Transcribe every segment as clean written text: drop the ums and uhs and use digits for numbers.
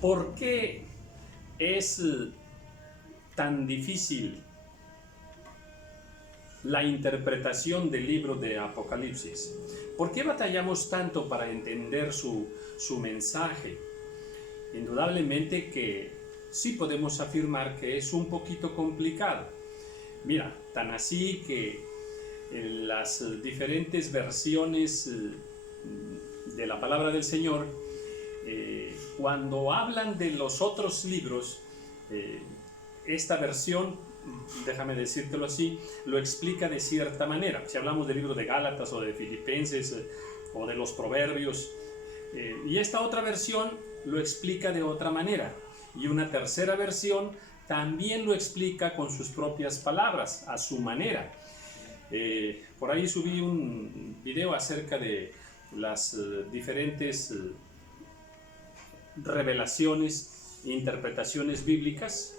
¿Por qué es tan difícil la interpretación del libro de Apocalipsis? ¿Por qué batallamos tanto para entender su mensaje? Indudablemente que sí podemos afirmar que es un poquito complicado. Mira, tan así que las diferentes versiones de la palabra del Señor, cuando hablan de los otros libros, esta versión, déjame decírtelo así, lo explica de cierta manera. Si hablamos del libro de Gálatas o de Filipenses o de los Proverbios, y esta otra versión lo explica de otra manera, y una tercera versión también lo explica con sus propias palabras, a su manera. Por ahí subí un video acerca de las diferentes revelaciones e interpretaciones bíblicas,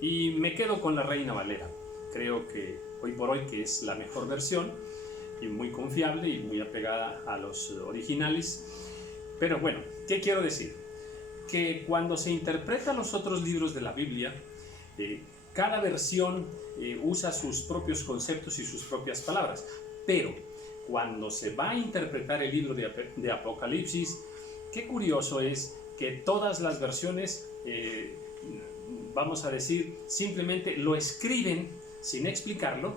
y me quedo con la Reina Valera. Creo que hoy por hoy que es la mejor versión y muy confiable y muy apegada a los originales. Pero bueno, ¿qué quiero decir? Que cuando se interpretan los otros libros de la Biblia, cada versión usa sus propios conceptos y sus propias palabras, pero cuando se va a interpretar el libro de Apocalipsis, qué curioso es que todas las versiones, vamos a decir, simplemente lo escriben sin explicarlo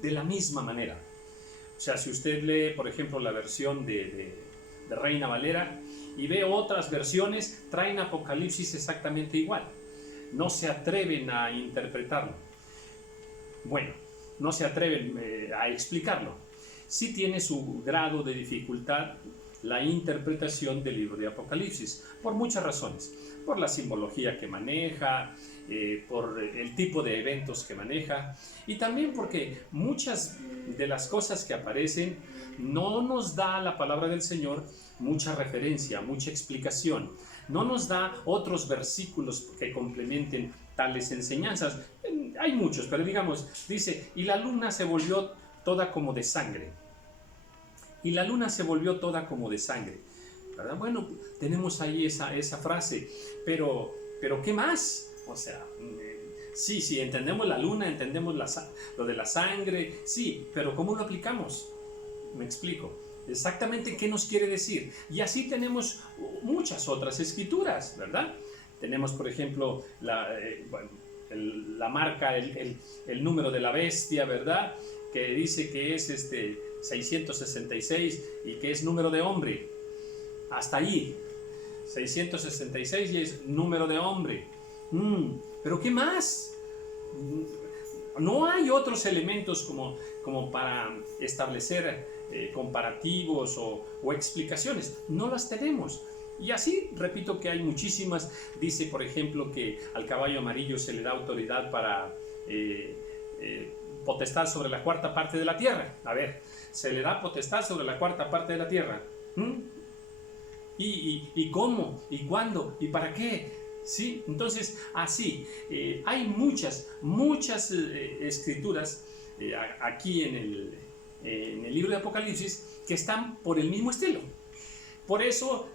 de la misma manera. O sea, si usted lee, por ejemplo, la versión de Reina Valera y ve otras versiones, traen Apocalipsis exactamente igual. No se atreven a interpretarlo. Bueno, no se atreven a explicarlo. Sí tiene su grado de dificultad la interpretación del libro de Apocalipsis, por muchas razones. Por la simbología que maneja, por el tipo de eventos que maneja, y también porque muchas de las cosas que aparecen no nos da la palabra del Señor mucha referencia, mucha explicación. No nos da otros versículos que complementen tales enseñanzas. Hay muchos, pero digamos, dice, y la luna se volvió toda como de sangre. Y la luna se volvió toda como de sangre, ¿verdad? Bueno, tenemos ahí esa frase, pero ¿qué más? O sea, sí, entendemos la luna, entendemos lo de la sangre, sí, pero ¿cómo lo aplicamos? Me explico. Exactamente qué nos quiere decir. Y así tenemos muchas otras escrituras, ¿verdad? Tenemos, por ejemplo, la marca, el número de la bestia, ¿verdad? Que dice que es 666 y que es número de hombre. Hasta ahí, 666 y es número de hombre. ¿Pero qué más? No hay otros elementos como para establecer comparativos o explicaciones. No las tenemos. Y así, repito que hay muchísimas. Dice, por ejemplo, que al caballo amarillo se le da autoridad para potestad sobre la cuarta parte de la tierra. A ver, se le da potestad sobre la cuarta parte de la tierra. ¿Y cómo? ¿Y cuándo? ¿Y para qué? ¿Sí? Entonces, así, hay muchas escrituras aquí en el libro de Apocalipsis que están por el mismo estilo. Por eso,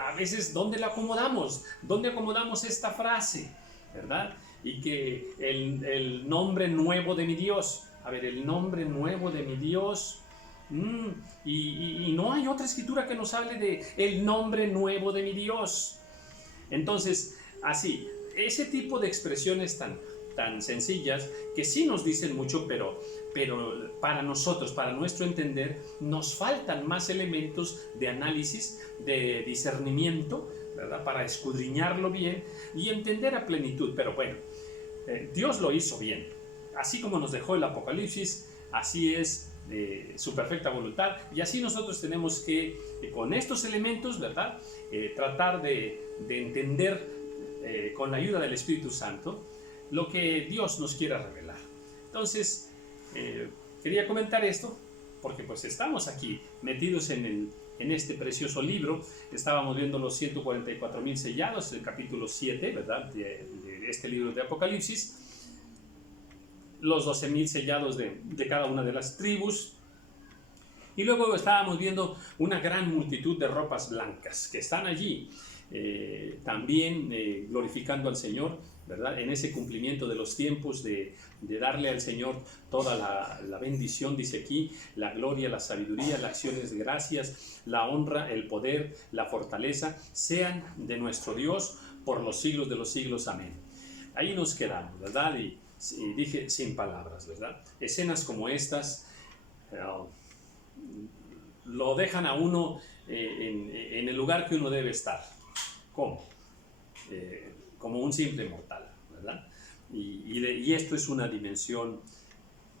a veces, ¿dónde la acomodamos? ¿Dónde acomodamos esta frase? ¿Verdad? Y que el nombre nuevo de mi Dios. A ver, el nombre nuevo de mi Dios. Y no hay otra escritura que nos hable de el nombre nuevo de mi Dios. Entonces, así, ese tipo de expresiones tan sencillas que sí nos dicen mucho, pero para nosotros, para nuestro entender, nos faltan más elementos de análisis, de discernimiento, ¿verdad? Para escudriñarlo bien y entender a plenitud. Pero bueno, Dios lo hizo bien. Así como nos dejó el Apocalipsis, así es su perfecta voluntad, y así nosotros tenemos que, con estos elementos, ¿verdad? Tratar de entender con la ayuda del Espíritu Santo lo que Dios nos quiera revelar. Entonces, quería comentar esto porque pues estamos aquí metidos en este precioso libro. Estábamos viendo los 144,000 sellados, el capítulo 7, ¿verdad? de este libro de Apocalipsis, los 12,000 sellados de cada una de las tribus. Y luego estábamos viendo una gran multitud de ropas blancas que están allí. también glorificando al Señor, ¿verdad? En ese cumplimiento de los tiempos, de darle al Señor toda la bendición, dice aquí, la gloria, la sabiduría, las acciones de gracias, la honra, el poder, la fortaleza, sean de nuestro Dios por los siglos de los siglos. Amén. Ahí nos quedamos, ¿verdad? Y dije sin palabras, ¿verdad? Escenas como estas lo dejan a uno en el lugar que uno debe estar. ¿Cómo? Como un simple mortal, ¿verdad? Y esto es una dimensión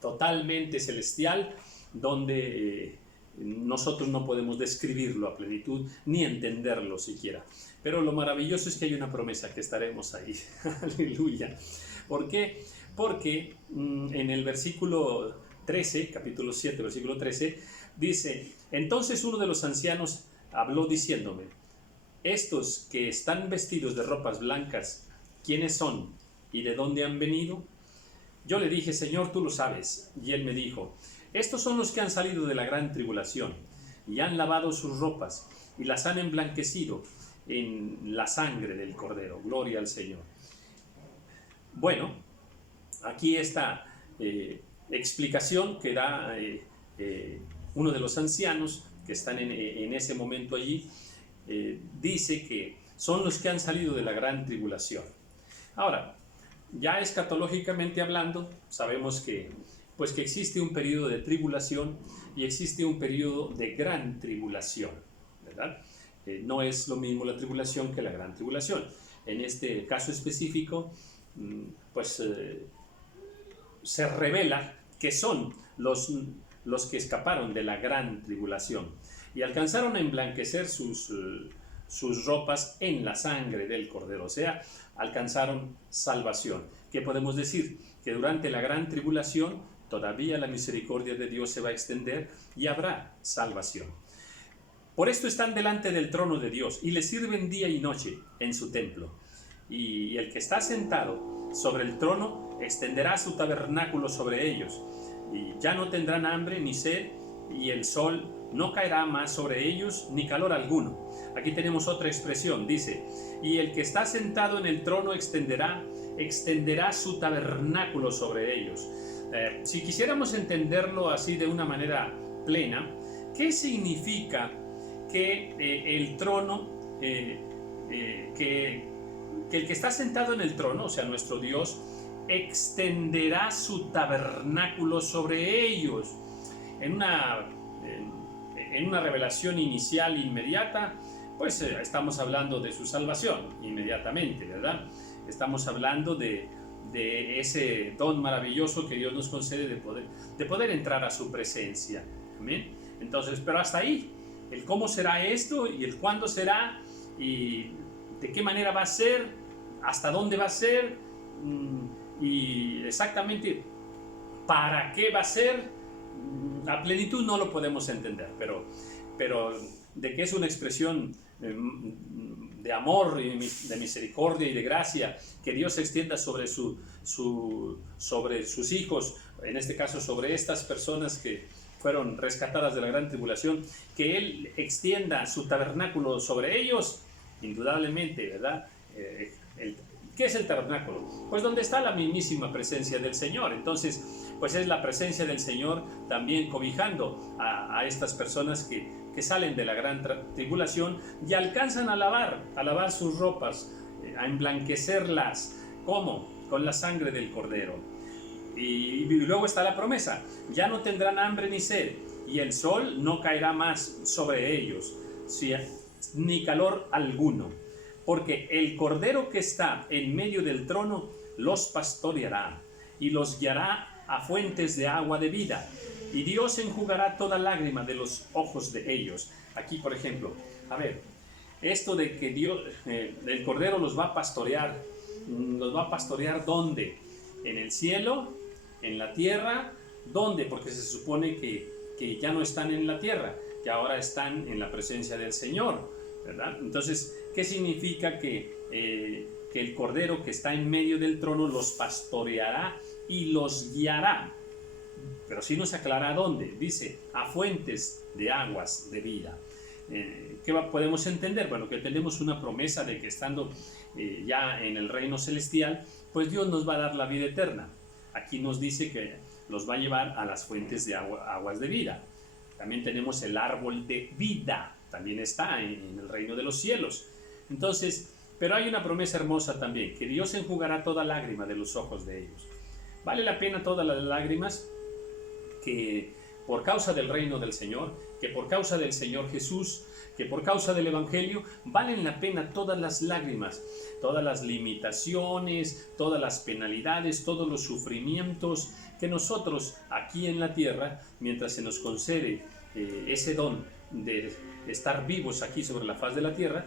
totalmente celestial donde nosotros no podemos describirlo a plenitud ni entenderlo siquiera. Pero lo maravilloso es que hay una promesa que estaremos ahí. Aleluya. ¿Por qué? Porque en el versículo 13, capítulo 7, versículo 13, dice: entonces uno de los ancianos habló diciéndome: estos que están vestidos de ropas blancas, ¿quiénes son y de dónde han venido? Yo le dije: Señor, tú lo sabes. Y él me dijo: estos son los que han salido de la gran tribulación y han lavado sus ropas y las han emblanquecido en la sangre del Cordero. Gloria al Señor. Bueno, aquí esta explicación que da uno de los ancianos que están en ese momento allí, dice que son los que han salido de la gran tribulación. Ahora, ya escatológicamente hablando, sabemos que existe un periodo de tribulación y existe un periodo de gran tribulación, ¿verdad? No es lo mismo la tribulación que la gran tribulación. En este caso específico, se revela que son los que escaparon de la gran tribulación y alcanzaron a emblanquecer sus ropas en la sangre del Cordero, o sea, alcanzaron salvación. ¿Qué podemos decir? Que durante la gran tribulación todavía la misericordia de Dios se va a extender y habrá salvación. Por esto están delante del trono de Dios y le sirven día y noche en su templo. Y el que está sentado sobre el trono extenderá su tabernáculo sobre ellos, y ya no tendrán hambre ni sed, y el sol no caerá más sobre ellos, ni calor alguno. Aquí tenemos otra expresión, dice: y el que está sentado en el trono extenderá su tabernáculo sobre ellos. Si quisiéramos entenderlo así de una manera plena, ¿qué significa que el trono, que el que está sentado en el trono, o sea, nuestro Dios, extenderá su tabernáculo sobre ellos? En una revelación inicial inmediata, pues estamos hablando de su salvación inmediatamente, ¿verdad? Estamos hablando de ese don maravilloso que Dios nos concede de poder entrar a su presencia. ¿Amén? Entonces, pero hasta ahí, el cómo será esto y el cuándo será y de qué manera va a ser, hasta dónde va a ser y exactamente para qué va a ser, a plenitud no lo podemos entender, pero de que es una expresión de amor y de misericordia y de gracia que Dios extienda sobre sus hijos, en este caso sobre estas personas que fueron rescatadas de la gran tribulación, que Él extienda su tabernáculo sobre ellos, indudablemente, ¿verdad? ¿Qué es el tabernáculo? Pues donde está la mismísima presencia del Señor. Entonces, pues es la presencia del Señor también cobijando a estas personas que salen de la gran tribulación y alcanzan a lavar sus ropas, a emblanquecerlas. ¿Cómo? Con la sangre del Cordero. Y luego está la promesa: ya no tendrán hambre ni sed, y el sol no caerá más sobre ellos, ni calor alguno, porque el Cordero que está en medio del trono los pastoreará y los guiará a fuentes de agua de vida, y Dios enjugará toda lágrima de los ojos de ellos. Aquí, por ejemplo, a ver, esto de que Dios, el Cordero los va a pastorear ¿dónde? ¿En el cielo? ¿En la tierra? ¿Dónde? Porque se supone que ya no están en la tierra, que ahora están en la presencia del Señor, ¿verdad? Entonces, ¿qué significa que el Cordero que está en medio del trono los pastoreará y los guiará? Pero sí nos aclara dónde. Dice: a fuentes de aguas de vida. ¿qué podemos entender? Bueno, que tenemos una promesa de que estando ya en el reino celestial, pues Dios nos va a dar la vida eterna. Aquí nos dice que los va a llevar a las fuentes de aguas de vida. También tenemos el árbol de vida, también está en el reino de los cielos. Entonces, pero hay una promesa hermosa también, que Dios enjugará toda lágrima de los ojos de ellos. Vale la pena todas las lágrimas que por causa del reino del Señor, que por causa del Señor Jesús, que por causa del Evangelio, valen la pena todas las lágrimas, todas las limitaciones, todas las penalidades, todos los sufrimientos que nosotros aquí en la tierra, mientras se nos concede ese don de estar vivos aquí sobre la faz de la tierra,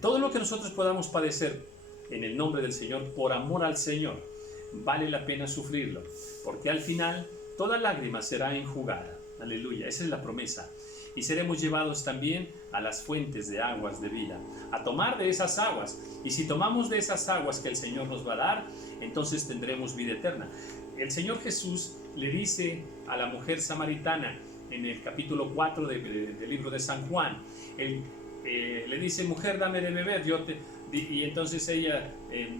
todo lo que nosotros podamos padecer en el nombre del Señor, por amor al Señor, vale la pena sufrirlo, porque al final toda lágrima será enjugada. Aleluya, esa es la promesa. Y seremos llevados también a las fuentes de aguas de vida, a tomar de esas aguas. Y si tomamos de esas aguas que el Señor nos va a dar, entonces tendremos vida eterna. El Señor Jesús le dice a la mujer samaritana en el capítulo 4 del libro de San Juan, le dice: mujer, dame de beber. Y entonces ella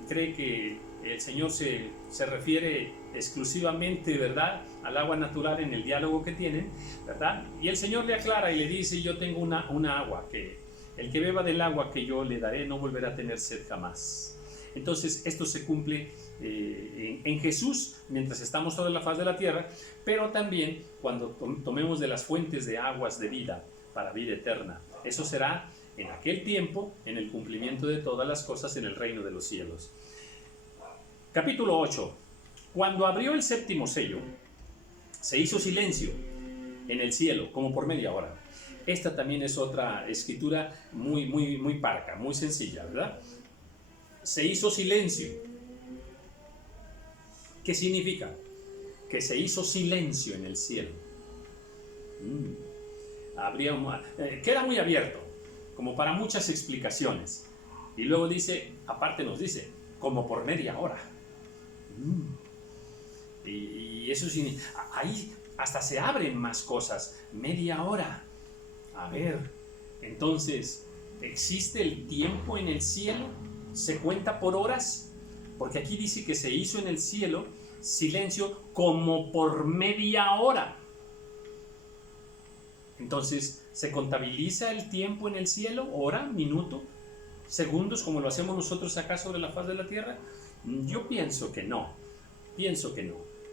cree que el Señor se refiere exclusivamente, ¿verdad?, al agua natural en el diálogo que tienen, ¿verdad? Y el Señor le aclara y le dice: yo tengo una agua, que el que beba del agua que yo le daré no volverá a tener sed jamás. Entonces esto se cumple en Jesús mientras estamos sobre la faz de la tierra, pero también cuando tomemos de las fuentes de aguas de vida para vida eterna. Eso será en aquel tiempo, en el cumplimiento de todas las cosas en el reino de los cielos. Capítulo 8. Cuando abrió el séptimo sello, se hizo silencio en el cielo, como por media hora. Esta también es otra escritura muy parca, muy sencilla, ¿verdad? Se hizo silencio. ¿Qué significa? Que se hizo silencio en el cielo. Queda muy abierto, como para muchas explicaciones. Y luego dice, aparte nos dice, como por media hora. Y eso significa, ahí hasta se abren más cosas. Media hora. A ver, entonces, ¿existe el tiempo en el cielo? ¿Se cuenta por horas? Porque aquí dice que se hizo en el cielo silencio como por media hora. Entonces, ¿se contabiliza el tiempo en el cielo? ¿Hora? ¿Minuto? ¿Segundos como lo hacemos nosotros acá sobre la faz de la tierra? Yo pienso que no,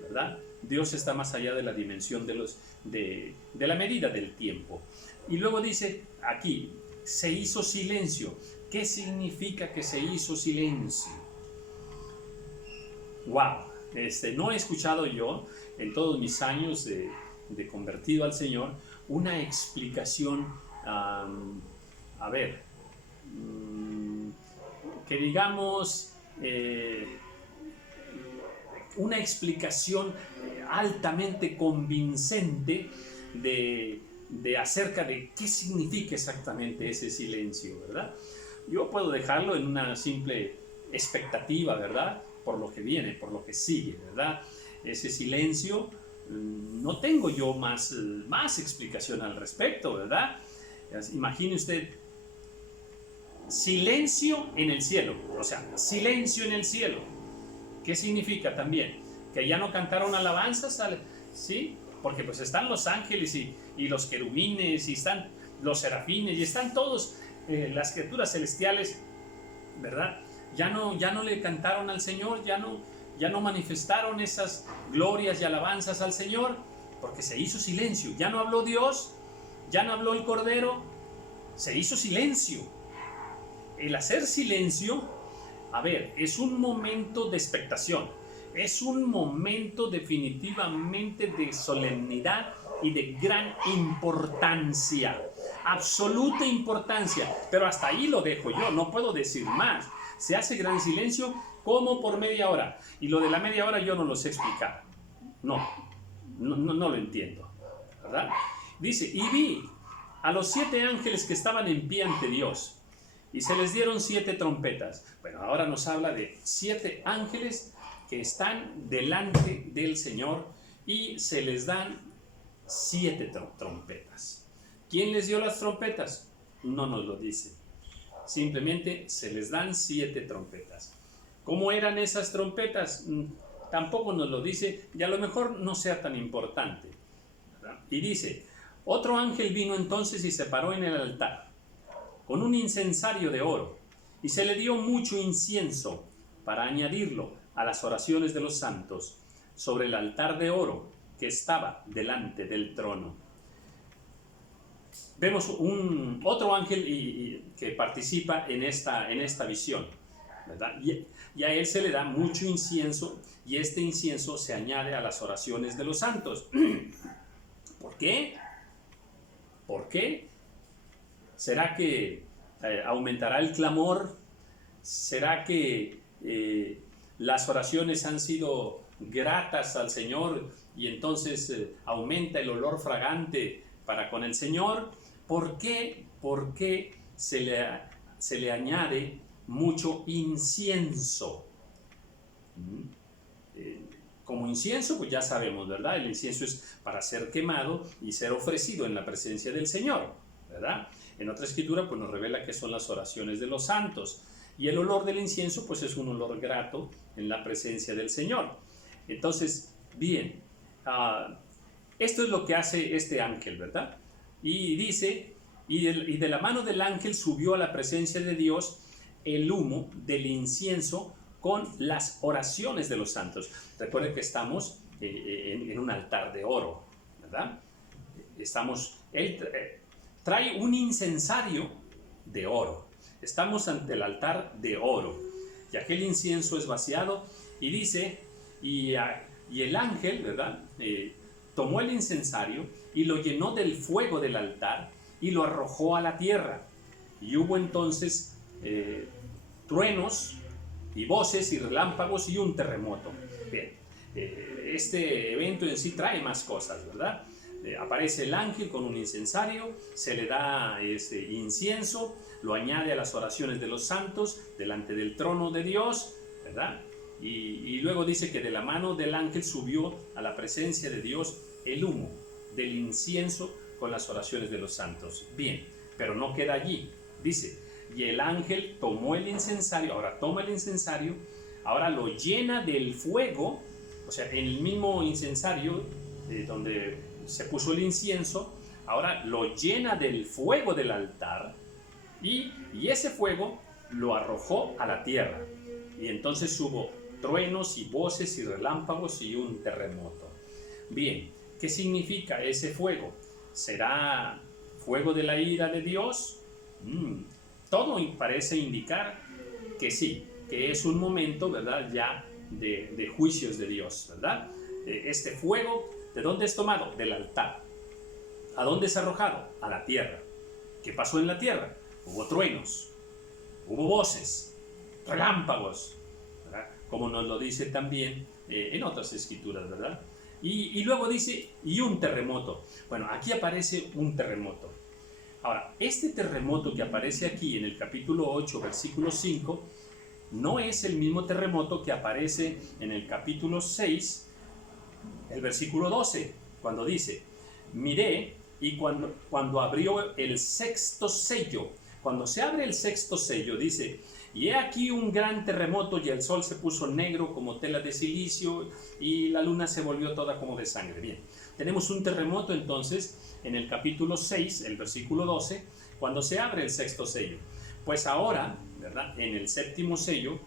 ¿verdad? Dios está más allá de la dimensión de la medida del tiempo. Y luego dice aquí, se hizo silencio. ¿Qué significa que se hizo silencio? ¡Wow! No he escuchado yo, en todos mis años de convertido al Señor, una explicación, que digamos, una explicación altamente convincente de acerca de qué significa exactamente ese silencio, ¿verdad? Yo puedo dejarlo en una simple expectativa, ¿verdad? Por lo que viene, por lo que sigue, ¿verdad? Ese silencio, no tengo yo más explicación al respecto, ¿verdad? Imagine usted, silencio en el cielo, o sea, silencio en el cielo. ¿Qué significa también? Que ya no cantaron alabanzas, ¿sí? Porque pues están los ángeles y los querubines y están los serafines y están todos las criaturas celestiales, ¿verdad? Ya no le cantaron al Señor, ya no manifestaron esas glorias y alabanzas al Señor, porque se hizo silencio. Ya no habló Dios, ya no habló el Cordero, se hizo silencio. El hacer silencio, es un momento de expectación, es un momento definitivamente de solemnidad y de gran importancia, absoluta importancia, pero hasta ahí lo dejo yo, no puedo decir más. Se hace gran silencio como por media hora, y lo de la media hora yo no lo sé explicar, no lo entiendo, ¿verdad? Dice, y vi a los 7 ángeles que estaban en pie ante Dios, y se les dieron 7 trompetas. Bueno, ahora nos habla de 7 ángeles que están delante del Señor y se les dan 7 trompetas. ¿Quién les dio las trompetas? No nos lo dice. Simplemente se les dan 7 trompetas. ¿Cómo eran esas trompetas? Tampoco nos lo dice, y a lo mejor no sea tan importante, ¿verdad? Y dice, otro ángel vino entonces y se paró en el altar, con un incensario de oro, y se le dio mucho incienso para añadirlo a las oraciones de los santos sobre el altar de oro que estaba delante del trono. Vemos otro ángel que participa en esta visión, ¿verdad? Y a él se le da mucho incienso, y este incienso se añade a las oraciones de los santos. ¿Por qué? ¿Por qué? ¿Será que aumentará el clamor? ¿Será que las oraciones han sido gratas al Señor y entonces aumenta el olor fragante para con el Señor? ¿Por qué? ¿Por qué se le añade mucho incienso? Como incienso, pues ya sabemos, ¿verdad? El incienso es para ser quemado y ser ofrecido en la presencia del Señor, ¿verdad? En otra escritura, pues nos revela que son las oraciones de los santos. Y el olor del incienso, pues es un olor grato en la presencia del Señor. Entonces, bien, esto es lo que hace este ángel, ¿verdad? Y dice, y de la mano del ángel subió a la presencia de Dios el humo del incienso con las oraciones de los santos. Recuerden que estamos en un altar de oro, ¿verdad? Él trae un incensario de oro. Estamos ante el altar de oro, y aquel incienso es vaciado, y dice, y el ángel, ¿verdad? Tomó el incensario y lo llenó del fuego del altar y lo arrojó a la tierra. Y hubo entonces truenos y voces y relámpagos y un terremoto. Bien, este evento en sí trae más cosas, ¿verdad? Aparece el ángel con un incensario, se le da ese incienso, lo añade a las oraciones de los santos delante del trono de Dios, ¿verdad? Y luego dice que de la mano del ángel subió a la presencia de Dios el humo del incienso con las oraciones de los santos. Bien, pero no queda allí. Dice, y el ángel tomó el incensario, ahora toma el incensario, ahora lo llena del fuego, o sea, en el mismo incensario donde se puso el incienso, ahora lo llena del fuego del altar, y ese fuego lo arrojó a la tierra. Y entonces hubo truenos y voces y relámpagos y un terremoto. Bien, ¿qué significa ese fuego? ¿Será fuego de la ira de Dios? Todo parece indicar que sí, que es un momento, ¿verdad?, ya de juicios de Dios, ¿verdad? Este fuego, ¿de dónde es tomado? Del altar. ¿A dónde es arrojado? A la tierra. ¿Qué pasó en la tierra? Hubo truenos, hubo voces, relámpagos, ¿verdad? Como nos lo dice también en otras escrituras, ¿verdad? Y luego dice, y un terremoto. Bueno, aquí aparece un terremoto. Ahora, este terremoto que aparece aquí en el capítulo 8, versículo 5, no es el mismo terremoto que aparece en el capítulo 6, el versículo 12, cuando dice, miré, y cuando abrió el sexto sello, cuando se abre el sexto sello, dice, y he aquí un gran terremoto, y el sol se puso negro como tela de silicio, y la luna se volvió toda como de sangre. Bien, tenemos un terremoto entonces en el capítulo 6, el versículo 12, cuando se abre el sexto sello. Pues ahora, ¿verdad?, en el séptimo sello,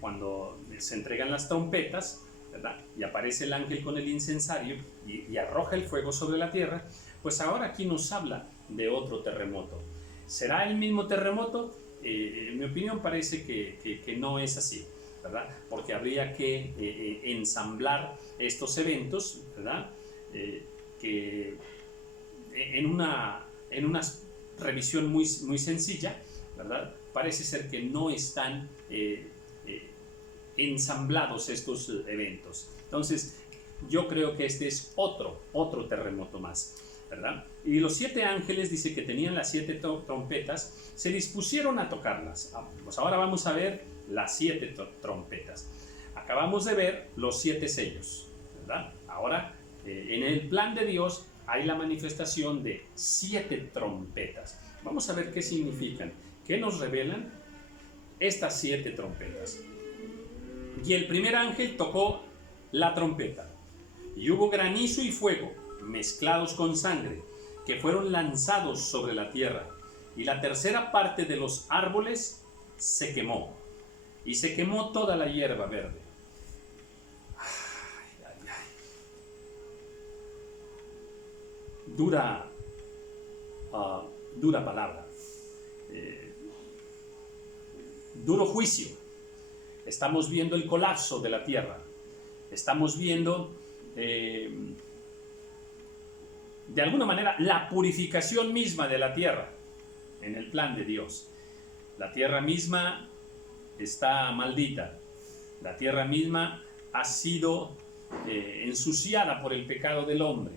cuando se entregan las trompetas, ¿verdad?, y aparece el ángel con el incensario y arroja el fuego sobre la tierra, pues ahora aquí nos habla de otro terremoto. ¿Será el mismo terremoto? En mi opinión parece que no es así, ¿verdad? Porque habría que ensamblar estos eventos, ¿verdad? Que en una revisión muy sencilla, ¿verdad?, parece ser que no están ensamblados estos eventos. Entonces, yo creo que este es otro terremoto más, ¿verdad? Y los 7 ángeles, dice que tenían las 7 trompetas, se dispusieron a tocarlas. Pues ahora vamos a ver las 7 trompetas. Acabamos de ver los 7 sellos, ¿verdad? Ahora, en el plan de Dios, hay la manifestación de 7 trompetas. Vamos a ver qué significan, qué nos revelan estas 7 trompetas. Y el primer ángel tocó la trompeta, y hubo granizo y fuego mezclados con sangre, que fueron lanzados sobre la tierra, y la tercera parte de los árboles se quemó, y se quemó toda la hierba verde. Ay, ay, ay. Dura palabra, duro juicio. Estamos viendo el colapso de la tierra, estamos viendo de alguna manera la purificación misma de la tierra en el plan de Dios. La tierra misma está maldita, la tierra misma ha sido ensuciada por el pecado del hombre,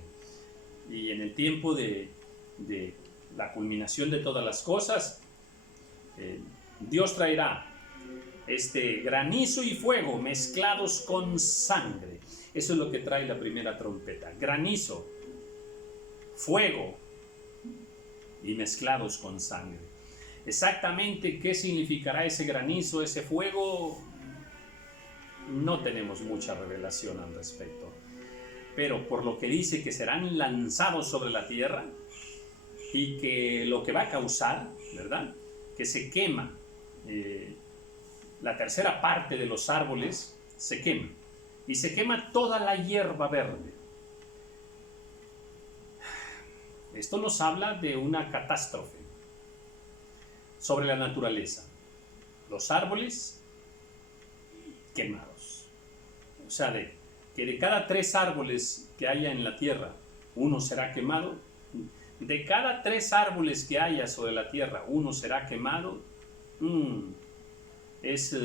y en el tiempo de la culminación de todas las cosas, Dios traerá este granizo y fuego mezclados con sangre. Eso es lo que trae la primera trompeta: granizo, fuego y mezclados con sangre. Exactamente qué significará ese granizo, ese fuego, no tenemos mucha revelación al respecto, pero por lo que dice que serán lanzados sobre la tierra, y que lo que va a causar, ¿verdad?, que se quema, la tercera parte de los árboles se quema, y se quema toda la hierba verde. Esto nos habla de una catástrofe sobre la naturaleza. Los árboles quemados. O sea, que de cada 3 árboles que haya en la tierra, uno será quemado. De cada 3 árboles que haya sobre la tierra, uno será quemado. Es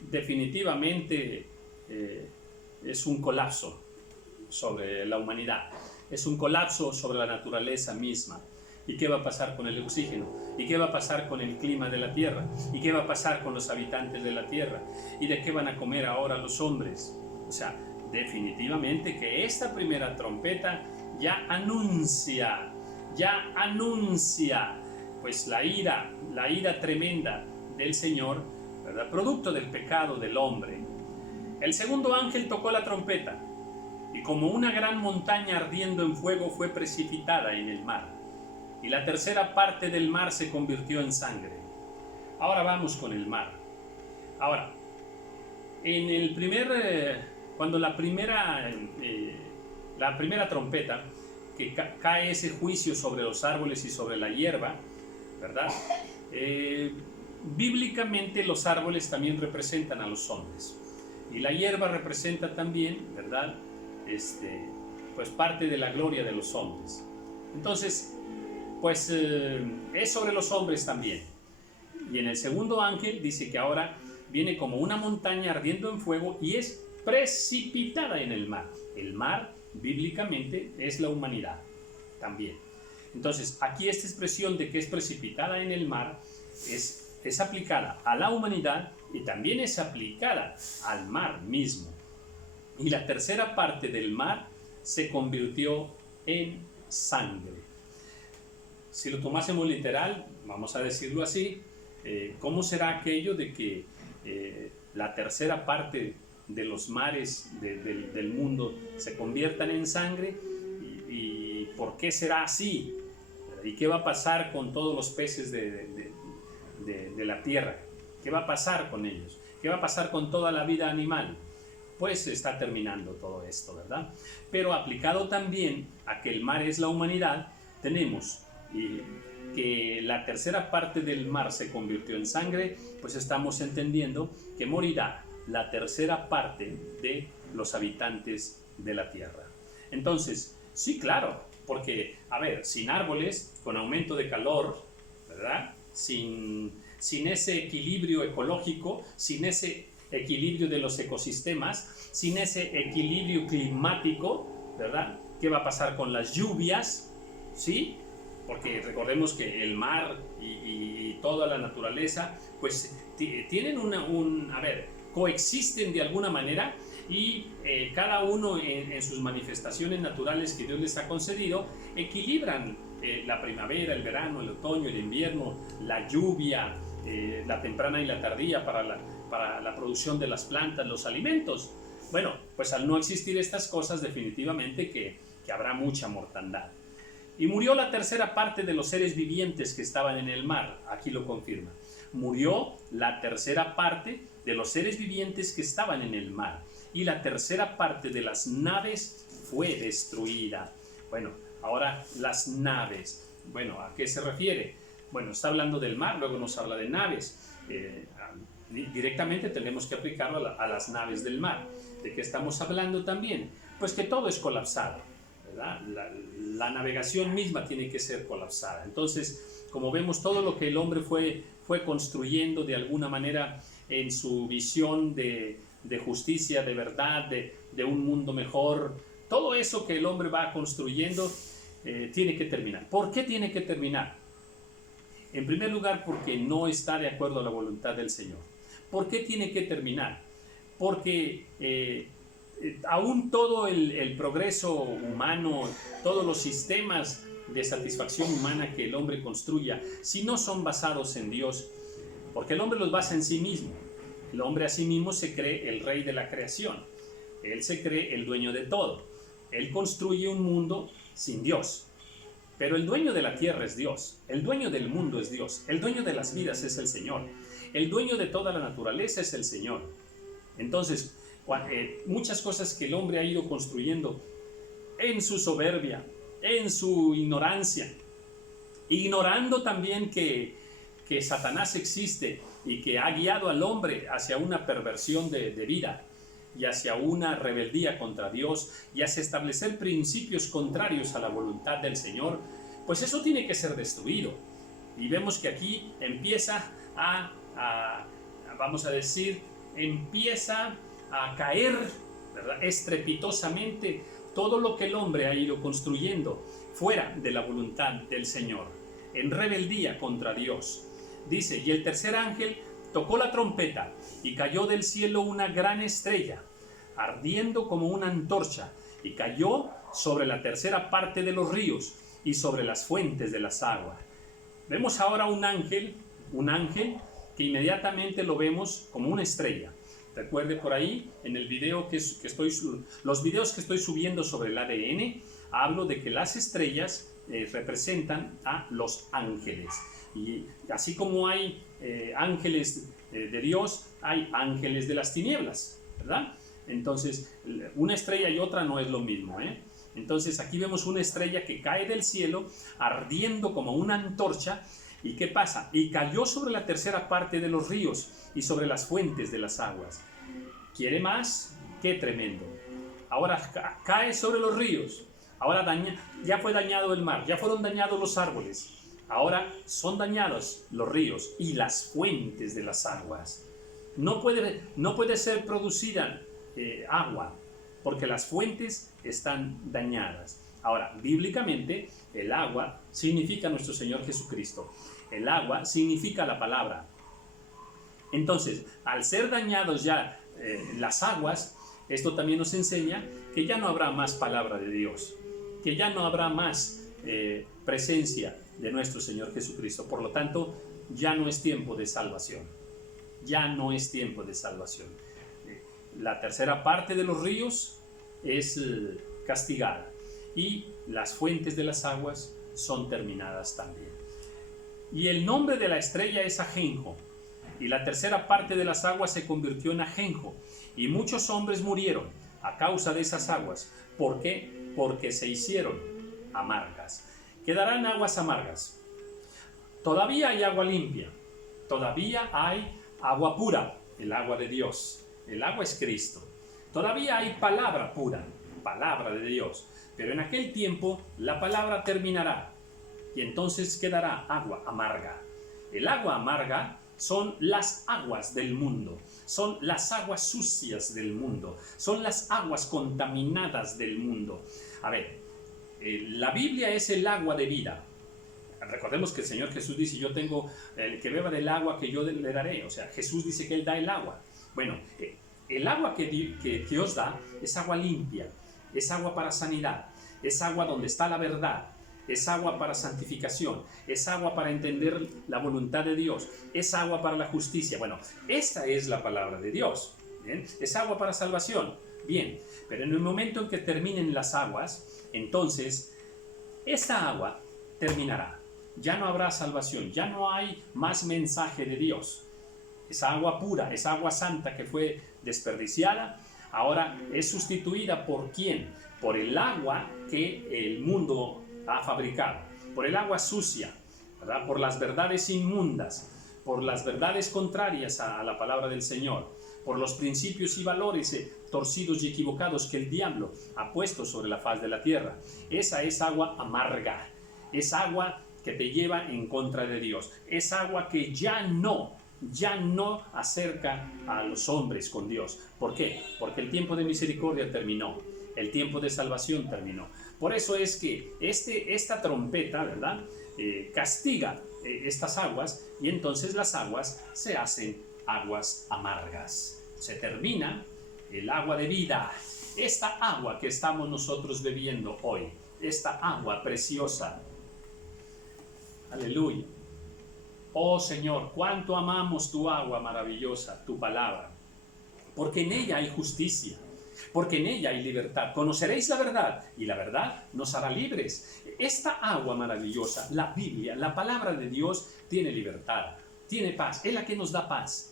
definitivamente es un colapso sobre la humanidad. Es un colapso sobre la naturaleza misma. ¿Y qué va a pasar con el oxígeno? ¿Y qué va a pasar con el clima de la tierra? ¿Y qué va a pasar con los habitantes de la tierra? ¿Y de qué van a comer ahora los hombres? O sea, definitivamente que esta primera trompeta ya anuncia pues la ira tremenda del Señor, ¿verdad?, producto del pecado del hombre. El segundo ángel tocó la trompeta, y como una gran montaña ardiendo en fuego fue precipitada en el mar, y la tercera parte del mar se convirtió en sangre. Ahora vamos con el mar. Ahora, en el cuando la primera trompeta, que cae ese juicio sobre los árboles y sobre la hierba, ¿verdad? Bíblicamente los árboles también representan a los hombres, y la hierba representa también, ¿verdad?, pues parte de la gloria de los hombres. Entonces, pues es sobre los hombres también. Y en el segundo ángel dice que ahora viene como una montaña ardiendo en fuego y es precipitada en el mar. El mar, bíblicamente, es la humanidad también. Entonces, aquí esta expresión de que es precipitada en el mar es aplicada a la humanidad y también es aplicada al mar mismo. Y la tercera parte del mar se convirtió en sangre. Si lo tomásemos literal, vamos a decirlo así, ¿cómo será aquello de que la tercera parte de los mares del mundo se conviertan en sangre? ¿Y por qué será así? ¿Y qué va a pasar con todos los peces de la tierra? ¿Qué va a pasar con ellos? ¿Qué va a pasar con toda la vida animal? Pues está terminando todo esto, ¿verdad? Pero aplicado también a que el mar es la humanidad, tenemos que la tercera parte del mar se convirtió en sangre, pues estamos entendiendo que morirá la tercera parte de los habitantes de la tierra. Entonces, sí, claro, porque, a ver, sin árboles, con aumento de calor, ¿verdad?, sin ese equilibrio ecológico, sin ese equilibrio de los ecosistemas, sin ese equilibrio climático, ¿verdad?, ¿qué va a pasar con las lluvias? ¿Sí? Porque recordemos que el mar y toda la naturaleza pues tienen coexisten de alguna manera, y cada uno en sus manifestaciones naturales que Dios les ha concedido equilibran la primavera, el verano, el otoño, el invierno, la lluvia, la temprana y la tardía para la producción de las plantas, los alimentos. Bueno, pues al no existir estas cosas, definitivamente que habrá mucha mortandad. Y murió la tercera parte de los seres vivientes que estaban en el mar. Aquí lo confirma. Murió la tercera parte de los seres vivientes que estaban en el mar. Y la tercera parte de las naves fue destruida. Bueno, ahora las naves. Bueno, ¿a qué se refiere? Bueno, está hablando del mar, luego nos habla de naves. Directamente tenemos que aplicarlo a las naves del mar. ¿De qué estamos hablando también? Pues que todo es colapsado, ¿verdad? La navegación misma tiene que ser colapsada. Entonces, como vemos, todo lo que el hombre fue construyendo de alguna manera en su visión de justicia, de verdad, de un mundo mejor, todo eso que el hombre va construyendo tiene que terminar. ¿Por qué tiene que terminar? En primer lugar, porque no está de acuerdo a la voluntad del Señor. ¿Por qué tiene que terminar? Porque aún todo el progreso humano, todos los sistemas de satisfacción humana que el hombre construya, si no son basados en Dios, porque el hombre los basa en sí mismo. El hombre a sí mismo se cree el rey de la creación. Él se cree el dueño de todo. Él construye un mundo sin Dios. Pero el dueño de la tierra es Dios. El dueño del mundo es Dios. El dueño de las vidas es el Señor. El dueño de toda la naturaleza es el Señor. Entonces, muchas cosas que el hombre ha ido construyendo en su soberbia, en su ignorancia, ignorando también que Satanás existe y que ha guiado al hombre hacia una perversión de vida y hacia una rebeldía contra Dios y hacia establecer principios contrarios a la voluntad del Señor, pues eso tiene que ser destruido. Y vemos que aquí empieza vamos a decir, empieza a caer, ¿verdad?, estrepitosamente todo lo que el hombre ha ido construyendo fuera de la voluntad del Señor, en rebeldía contra Dios. Dice, y el tercer ángel tocó la trompeta y cayó del cielo una gran estrella, ardiendo como una antorcha, y cayó sobre la tercera parte de los ríos y sobre las fuentes de las aguas. Vemos ahora un ángel que inmediatamente lo vemos como una estrella. Recuerde por ahí, en el video los videos que estoy subiendo sobre el ADN, hablo de que las estrellas representan a los ángeles. Y así como hay ángeles de Dios, hay ángeles de las tinieblas, ¿verdad? Entonces, una estrella y otra no es lo mismo, ¿eh? Entonces, aquí vemos una estrella que cae del cielo, ardiendo como una antorcha. ¿Y qué pasa? Y cayó sobre la tercera parte de los ríos y sobre las fuentes de las aguas. ¿Quiere más? ¡Qué tremendo! Ahora cae sobre los ríos. Ahora ya fue dañado el mar, ya fueron dañados los árboles. Ahora son dañados los ríos y las fuentes de las aguas. No puede ser producida agua, porque las fuentes están dañadas. Ahora, bíblicamente, el agua significa nuestro Señor Jesucristo. El agua significa la palabra. Entonces, al ser dañados ya las aguas, esto también nos enseña que ya no habrá más palabra de Dios, que ya no habrá más presencia de nuestro Señor Jesucristo. Por lo tanto, ya no es tiempo de salvación. Ya no es tiempo de salvación. La tercera parte de los ríos es castigada y las fuentes de las aguas son terminadas también. Y el nombre de la estrella es Ajenjo, y la tercera parte de las aguas se convirtió en Ajenjo, y muchos hombres murieron a causa de esas aguas. ¿Por qué? Porque se hicieron amargas. Quedarán aguas amargas. Todavía hay agua limpia, todavía hay agua pura, el agua de Dios. El agua es Cristo. Todavía hay palabra pura, palabra de Dios. Pero en aquel tiempo la palabra terminará y entonces quedará agua amarga. El agua amarga son las aguas del mundo, son las aguas sucias del mundo, son las aguas contaminadas del mundo. A ver, la Biblia es el agua de vida. Recordemos que el Señor Jesús dice, yo tengo el que beba del agua que yo le daré. O sea, Jesús dice que Él da el agua. Bueno, El agua que Dios da es agua limpia, es agua para sanidad, es agua donde está la verdad, es agua para santificación, es agua para entender la voluntad de Dios, es agua para la justicia. Bueno, esta es la palabra de Dios. ¿Bien? Es agua para salvación. Bien, pero en el momento en que terminen las aguas, entonces esta agua terminará. Ya no habrá salvación, ya no hay más mensaje de Dios. Esa agua pura, esa agua santa que fue desperdiciada, ahora es sustituida ¿por quién? Por el agua que el mundo ha fabricado, por el agua sucia, ¿verdad? Por las verdades inmundas, por las verdades contrarias a la palabra del Señor, por los principios y valores torcidos y equivocados que el diablo ha puesto sobre la faz de la tierra. Esa es agua amarga, es agua que te lleva en contra de Dios, es agua que ya no acerca a los hombres con Dios. ¿Por qué? Porque el tiempo de misericordia terminó, el tiempo de salvación terminó. Por eso es que esta trompeta, ¿verdad? Castiga estas aguas, y entonces las aguas se hacen aguas amargas. Se termina el agua de vida, esta agua que estamos nosotros bebiendo hoy, esta agua preciosa. Aleluya. Oh Señor, cuánto amamos tu agua maravillosa, tu palabra, porque en ella hay justicia, porque en ella hay libertad. Conoceréis la verdad y la verdad nos hará libres. Esta agua maravillosa, la Biblia, la palabra de Dios, tiene libertad, tiene paz, es la que nos da paz.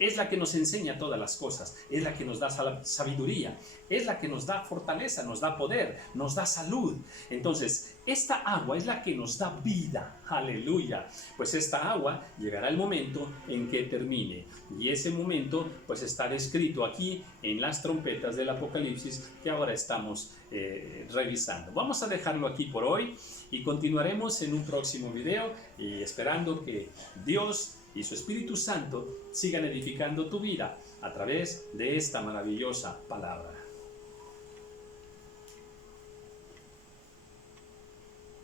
Es la que nos enseña todas las cosas, es la que nos da sabiduría, es la que nos da fortaleza, nos da poder, nos da salud. Entonces, esta agua es la que nos da vida. Aleluya. Pues esta agua llegará el momento en que termine. Y ese momento pues está descrito aquí en las trompetas del Apocalipsis que ahora estamos revisando. Vamos a dejarlo aquí por hoy y continuaremos en un próximo video, y esperando que Dios y su Espíritu Santo sigan edificando tu vida a través de esta maravillosa palabra.